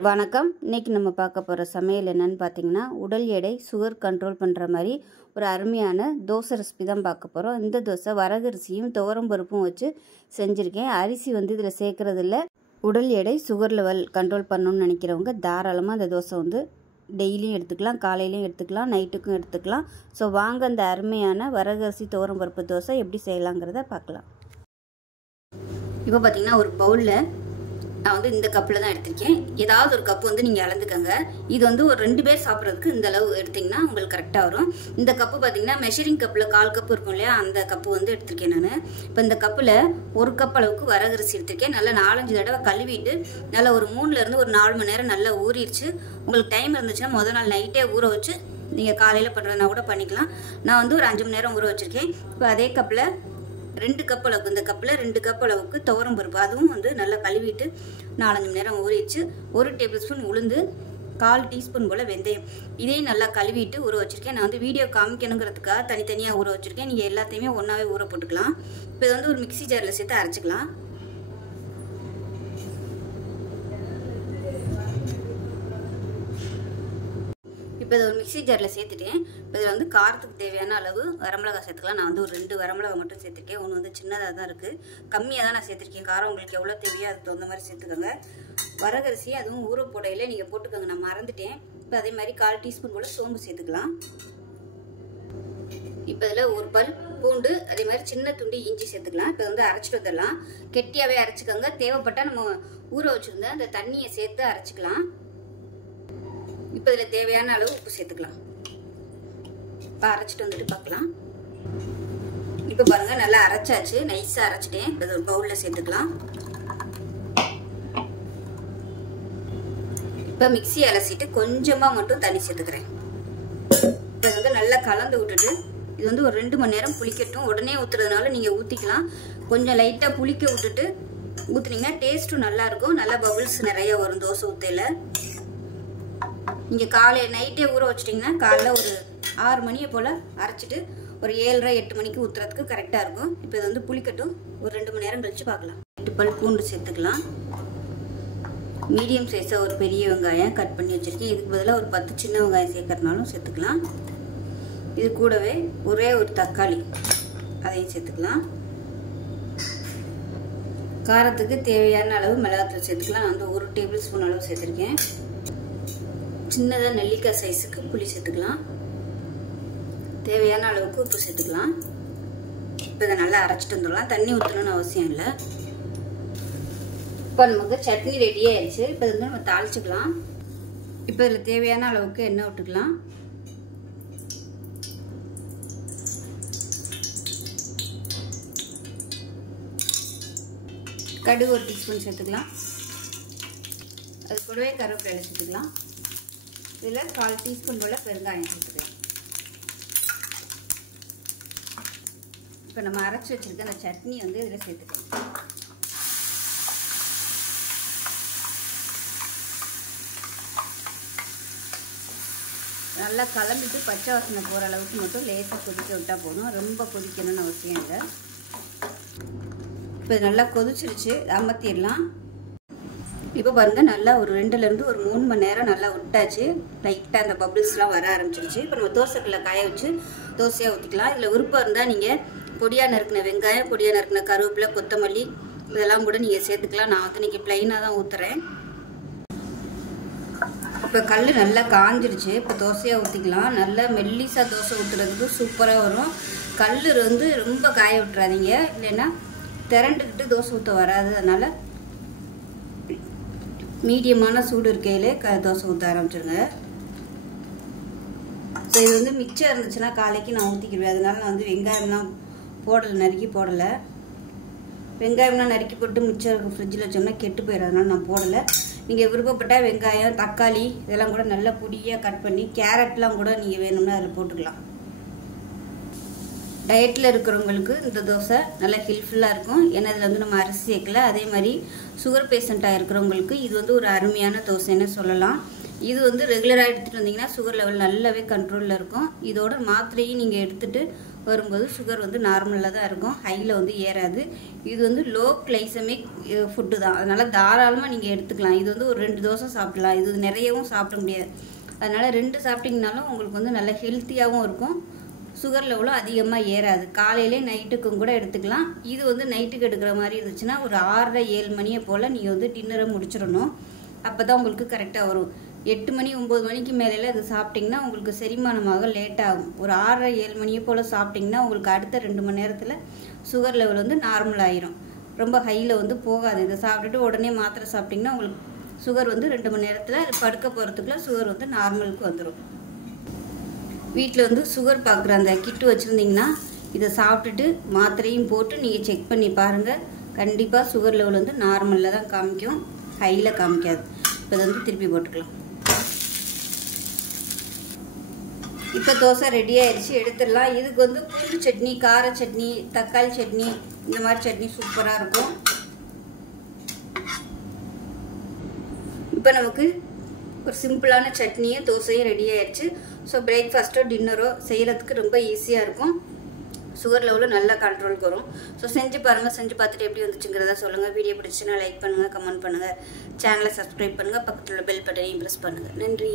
வணக்கம். இன்னைக்கு நம்ம பார்க்க போகிற சமையல் என்னன்னு பார்த்தீங்கன்னா, உடல் எடை சுகர் கண்ட்ரோல் பண்ணுற மாதிரி ஒரு அருமையான தோசை ரெசிபி தான் பார்க்க போகிறோம். இந்த தோசை வரகரிசியும் துவரம் பருப்பும் வச்சு செஞ்சுருக்கேன். அரிசி இதில் சேர்க்கறது இல்லை. உடல் எடை சுகர் லெவல் கண்ட்ரோல் பண்ணணும்னு நினைக்கிறவங்க தாராளமாக அந்த தோசை டெய்லியும் எடுத்துக்கலாம், காலையிலையும் எடுத்துக்கலாம், நைட்டுக்கும் எடுத்துக்கலாம். ஸோ வாங்க அந்த அருமையான வரகரிசி துவரம் பருப்பு தோசை எப்படி செய்யலாங்கிறத பார்க்கலாம். இப்போ பார்த்தீங்கன்னா ஒரு பவுலில் நான் இந்த கப்பில் தான் எடுத்திருக்கேன். ஏதாவது ஒரு கப்பு நீங்கள் அளந்துக்கங்க. இது ஒரு 2 பேர் சாப்பிட்றதுக்கு இந்த அளவு எடுத்திங்கன்னா உங்களுக்கு கரெக்டாக வரும். இந்த கப்பு பார்த்தீங்கன்னா மெஷரிங் கப்பில் 1/4 கப்பு இருக்கும் இல்லையா, அந்த கப்பு எடுத்திருக்கேன் நான். இப்போ இந்த கப்பில் 1 கப் அளவுக்கு வரகரிசி எடுத்திருக்கேன். நல்லா 4-5 தடவை கழுவிட்டு நல்லா ஒரு 3லேருந்து ஒரு 4 மணி நேரம் நல்லா ஊறிடுச்சு. உங்களுக்கு டைம் இருந்துச்சுன்னா முதல் நாள் நைட்டே ஊற வச்சு நீங்கள் காலையில் பண்ணுறதுனா கூட பண்ணிக்கலாம். நான் ஒரு 5 மணி நேரம் ஊற வச்சுருக்கேன். இப்போ அதே கப்பில் 2 கப் அளவுக்கு, இந்த கப்பில் 2 கப் அளவுக்கு துவரம் பருப்பு, அதுவும் நல்லா கழுவிட்டு 4-5 மணி நேரம் ஊறிடுச்சு. 1 டேபிள் ஸ்பூன் உளுந்து, 1/4 டீஸ்பூன் போல் வெந்தயம், இதையும் நல்லா கழுவிட்டு ஊற வச்சுருக்கேன். நான் வீடியோ காமிக்கணுங்கிறதுக்காக தனித்தனியாக ஊற வச்சுருக்கேன். நீங்கள் எல்லாத்தையுமே ஒன்றாவே ஊற போட்டுக்கலாம். இப்போ இது ஒரு மிக்சி ஜாரில் சேர்த்து அரைச்சிக்கலாம். இப்போ இது ஒரு மிக்சி ஜாரில் சேர்த்துட்டேன். இப்போ இதில் காரத்துக்கு தேவையான அளவு வரமிளகா சேர்த்துக்கலாம். நான் ஒரு 2 வரமிளகா மட்டும் சேர்த்துருக்கேன். ஒன்று சின்னதாக தான் இருக்குது, கம்மியாக தான் நான் சேர்த்துருக்கேன். காரம் உங்களுக்கு எவ்வளோ தேவையோ அதுக்கு தகுந்த மாதிரி சேர்த்துக்கோங்க. வரகரிசி அதுவும் ஊற போடையில் நீங்கள் போட்டுக்கோங்க, நான் மறந்துட்டேன். இப்போ அதே மாதிரி 1/4 டீஸ்பூன் போல் சோம்பு சேர்த்துக்கலாம். இப்போ இதில் 1 பல் பூண்டு, அதே மாதிரி சின்ன துண்டு இஞ்சி சேர்த்துக்கலாம். இப்போ அரைச்சிட்டு வந்துடலாம். கெட்டியாகவே அரைச்சிக்கோங்க. தேவைப்பட்டால் நம்ம ஊற வச்சுருந்த அந்த தண்ணியை சேர்த்து அரைச்சிக்கலாம். இப்போ இதில் தேவையான அளவு உப்பு சேர்த்துக்கலாம். இப்போ அரைச்சிட்டு வந்துட்டு பார்க்கலாம். இப்போ பாருங்கள், நல்லா அரைச்சாச்சு, நைஸாக அரைச்சிட்டேன். இப்போ ஒரு பவுலில் சேர்த்துக்கலாம். இப்போ மிக்சி அலசிட்டு கொஞ்சமாக மட்டும் தண்ணி சேர்த்துக்கிறேன். இப்போ நல்லா கலந்து விட்டுட்டு இது ஒரு 2 மணி நேரம் புளிக்கட்டும். உடனே ஊற்றுறதுனால நீங்கள் ஊற்றிக்கலாம். கொஞ்சம் லைட்டாக புளிக்க விட்டுட்டு ஊற்றுனீங்கன்னா டேஸ்ட்டும் நல்லாயிருக்கும். நல்லா பபுள்ஸ் நிறையா வரும் தோசை ஊற்றையில். நீங்கள் காலையில் நைட்டே ஊற வச்சிட்டிங்கன்னா காலைல ஒரு 6 மணியை போல் அரைச்சிட்டு ஒரு 7:30-8 மணிக்கு ஊற்றுறதுக்கு கரெக்டாக இருக்கும். இப்போ இது புளிக்கட்டும். ஒரு 2 மணி நேரம் கழித்து பார்க்கலாம். 8 பல் பூண்டு சேர்த்துக்கலாம். மீடியம் சைஸாக ஒரு பெரிய வெங்காயம் கட் பண்ணி வச்சுருக்கேன். இதுக்கு பதிலாக ஒரு 10 சின்ன வெங்காயம் சேர்க்கறதுனாலும் சேர்த்துக்கலாம். இது கூடவே ஒரே ஒரு தக்காளி, அதையும் சேர்த்துக்கலாம். காரத்துக்கு தேவையான அளவு மிளகாத்தூள் சேர்த்துக்கலாம். நான் 1 டேபிள் ஸ்பூன் அளவு சேர்த்துருக்கேன். சின்னதாக நெல்லிக்காய் சைஸுக்கு புளி சேர்த்துக்கலாம். தேவையான அளவுக்கு உப்பு சேர்த்துக்கலாம். இப்போ இதை நல்லா அரைச்சிட்டு வந்துடலாம். தண்ணி ஊற்றணும்னு அவசியம் இல்லை. இப்போ நமக்கு சட்னி ரெடி ஆயிடுச்சு. இப்போ நம்ம தாளிச்சுக்கலாம். இப்போ இதில் தேவையான அளவுக்கு எண்ணெய் விட்டுக்கலாம். கடுகு 1 டீஸ்பூன் சேர்த்துக்கலாம். அது கூடவே கருவேப்பிலை சேர்த்துக்கலாம். இதில் 1/4 டீஸ்பூன் போல் பெருங்காயம் சேர்த்துக்கலாம். இப்போ நம்ம அரைச்சி வச்சுருக்க அந்த சட்னி இதில் சேர்த்துக்கலாம். நல்லா கலந்துட்டு பச்சை வாசனை போகிற அளவுக்கு மட்டும் லேசாக கொதிக்க விட்டால் போதும். ரொம்ப கொதிக்கணும்னு அவசியம் இல்லை. இப்போ நல்லா கொதிச்சிருச்சு, அமர்த்திடலாம். இப்போ பாருங்கள், நல்லா ஒரு 2லேருந்து ஒரு 3 மணி நேரம் நல்லா விட்டாச்சு. லைட்டாக அந்த பபிள்ஸ்லாம் வர ஆரம்பிச்சிருச்சு. இப்போ நம்ம தோசைக்குள்ளே காய வச்சு தோசையாக ஊற்றிக்கலாம். இதில் விருப்பம் இருந்தால் நீங்கள் பொடியாக நறுக்கின வெங்காயம், பொடியாக நறுக்கின கருவேப்பிலை, கொத்தமல்லி இதெல்லாம் கூட நீங்கள் சேர்த்துக்கலாம். நான் இன்றைக்கி ப்ளைனாக தான் ஊற்றுறேன். இப்போ கல் நல்லா காஞ்சிருச்சு. இப்போ தோசையாக ஊற்றிக்கலாம். நல்லா மெல்லிசாக தோசை ஊற்றுறதுக்கு சூப்பராக வரும். கல் ரொம்ப காய விட்டுறாதீங்க, இல்லைன்னா திரண்டுக்கிட்டு தோசை ஊற்ற வராது. அதனால் மீடியமான சூடு இருக்கையிலே தோசை ஊற்ற ஆரம்பிச்சிருங்க. ஸோ இது மிச்சம் இருந்துச்சுன்னா காலைக்கு நான் ஊற்றிக்கிடுவேன். அதனால நான் வெங்காயம்லாம் நறுக்கி போடலை. வெங்காயம்லாம் நறுக்கி போட்டு மிச்சம் ஃப்ரிட்ஜில் வச்சோம்னா கெட்டு போயிடும். அதனால நான் போடலை. நீங்கள் விருப்பப்பட்டால் வெங்காயம், தக்காளி இதெல்லாம் கூட நல்லா பொடியாக கட் பண்ணி, கேரட்லாம் கூட நீங்கள் வேணும்னா அதில் போட்டுக்கலாம். டயட்டில் இருக்கிறவங்களுக்கு இந்த தோசை நல்லா ஹெல்ப்ஃபுல்லாக இருக்கும். ஏன்னா இதில் நம்ம அரிசி சேர்க்கல. அதே மாதிரி சுகர் பேஷண்ட்டாக இருக்கிறவங்களுக்கு இது ஒரு அருமையான தோசைன்னு சொல்லலாம். இது வந்து ரெகுலராக எடுத்துகிட்டு வந்தீங்கன்னா சுகர் லெவல் நல்லாவே கண்ட்ரோலில் இருக்கும். இதோட மாத்திரையும் நீங்கள் எடுத்துகிட்டு வரும்போது சுகர் வந்து நார்மலாக தான் இருக்கும், ஹையில் வந்து ஏறாது. இது வந்து லோ கிளைசமிக் ஃபுட்டு தான், அதனால் தாராளமாக நீங்கள் எடுத்துக்கலாம். இது வந்து ஒரு 2 தோசை சாப்பிடலாம், இது நிறையவும் சாப்பிட முடியாது. அதனால் 2 சாப்பிட்டிங்கனாலும் உங்களுக்கு வந்து நல்ல ஹெல்த்தியாகவும் இருக்கும், சுகர் லெவலும் அதிகமாக ஏறாது. காலையிலே நைட்டுக்கும் கூட எடுத்துக்கலாம். இது வந்து நைட்டுக்கு எடுக்கிற மாதிரி இருந்துச்சுன்னா ஒரு 6:30-7 மணியை போல் நீங்கள் வந்து டின்னரை முடிச்சிடணும். அப்போ தான் உங்களுக்கு கரெக்டாக வரும். 8 மணி 9 மணிக்கு மேலே இது சாப்பிட்டிங்கன்னா உங்களுக்கு செரிமானமாக லேட் ஆகும். ஒரு 6:30-7 மணியை போல் சாப்பிட்டிங்கன்னா உங்களுக்கு அடுத்த 2 மணி நேரத்தில் சுகர் லெவல் வந்து நார்மல் ஆயிரும். ரொம்ப ஹையில் வந்து போகாது. இதை சாப்பிட்டுட்டு உடனே மாத்திரை சாப்பிட்டிங்கன்னா உங்களுக்கு சுகர் வந்து 2 மணி நேரத்தில் படுக்க போகிறதுக்குள்ள சுகர் வந்து நார்மலுக்கு வந்துடும். வீட்டில் வந்து சுகர் பார்க்குற அந்த கிட்டு வச்சுருந்தீங்கன்னா இதை சாப்பிட்டுட்டு மாத்திரையும் போட்டு நீங்கள் செக் பண்ணி பாருங்கள். கண்டிப்பாக சுகர் லெவல் வந்து நார்மலில் தான் காமிக்கும், ஹையில் காமிக்காது. இப்போ இதை வந்து திருப்பி போட்டுக்கலாம். இப்போ தோசை ரெடி ஆயிடுச்சு, எடுத்துடலாம். இதுக்கு வந்து பூண்டு சட்னி, கார சட்னி, தக்காளி சட்னி, இந்த மாதிரி சட்னி சூப்பராக இருக்கும். இப்போ நமக்கு ஒரு சிம்பிளான சட்னியும் தோசையும் ரெடி ஆயிடுச்சு. ஸோ பிரேக்ஃபாஸ்ட்டோ டின்னரோ செய்கிறதுக்கு ரொம்ப ஈஸியாக இருக்கும், சுகர் லெவலும் நல்லா கண்ட்ரோலுக்கு வரும். ஸோ செஞ்சு பாருங்கள், செஞ்சு பார்த்துட்டு எப்படி வந்துச்சுங்கிறத சொல்லுங்கள். வீடியோ பிடிச்சுன்னா லைக் பண்ணுங்கள், கமெண்ட் பண்ணுங்கள், சேனலை சப்ஸ்கிரைப் பண்ணுங்கள், பக்கத்தில் உள்ள பெல் பட்டனையும் ப்ரெஸ் பண்ணுங்கள். நன்றி.